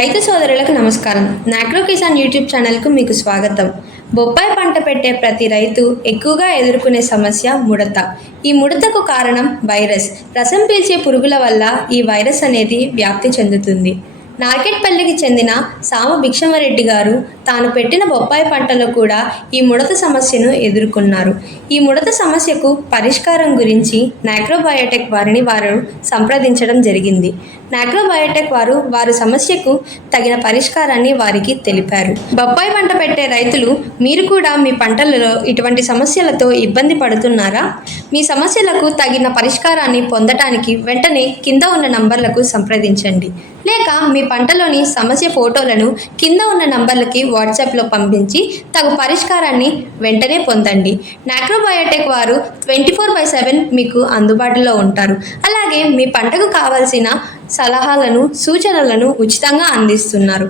రైతు సోదరులకు నమస్కారం. నాక్రో కిసాన్ యూట్యూబ్ ఛానల్కు మీకు స్వాగతం. బొప్పాయి పంట పెట్టే ప్రతి రైతు ఎక్కువగా ఎదుర్కొనే సమస్య ముడత. ఈ ముడతకు కారణం వైరస్. రసం పీల్చే పురుగుల వల్ల ఈ వైరస్ అనేది వ్యాప్తి చెందుతుంది. నార్కెట్పల్లికి చెందిన సామ భిక్షమరెడ్డి గారు తాను పెట్టిన బొప్పాయి పంటలో కూడా ఈ ముడత సమస్యను ఎదుర్కొన్నారు. ఈ ముడత సమస్యకు పరిష్కారం గురించి నాక్రోబయోటెక్ వారిని వారు సంప్రదించడం జరిగింది. నాక్రోబయోటెక్ వారు వారి సమస్యకు తగిన పరిష్కారాన్ని వారికి తెలిపారు. బొప్పాయి పంట పెట్టే రైతులు మీరు కూడా మీ పంటలలో ఇటువంటి సమస్యలతో ఇబ్బంది పడుతున్నారా? మీ సమస్యలకు తగిన పరిష్కారాన్ని పొందటానికి వెంటనే కింద ఉన్న నంబర్లకు సంప్రదించండి. లేక మీ పంటలోని సమస్య ఫోటోలను కింద ఉన్న నంబర్లకి వాట్సాప్లో పంపించి తగు పరిష్కారాన్ని వెంటనే పొందండి. నాక్రోబయోటెక్ వారు ట్వంటీ ఫోర్ బై సెవెన్ మీకు అందుబాటులో ఉంటారు. అలాగే మీ పంటకు కావాల్సిన సలహాలను సూచనలను ఉచితంగా అందిస్తున్నారు.